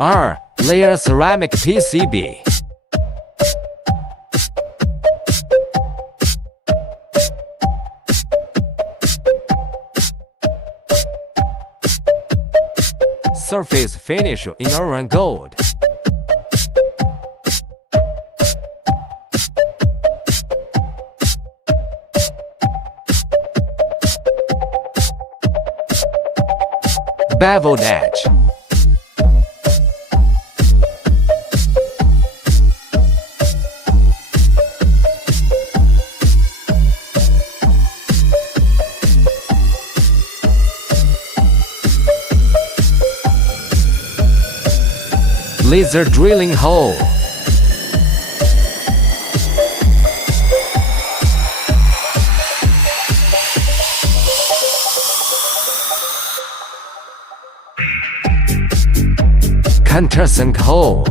R. Layer ceramic PCB. Surface finish in iron gold. Beveled edge. Laser drilling hole. Countersunk hole.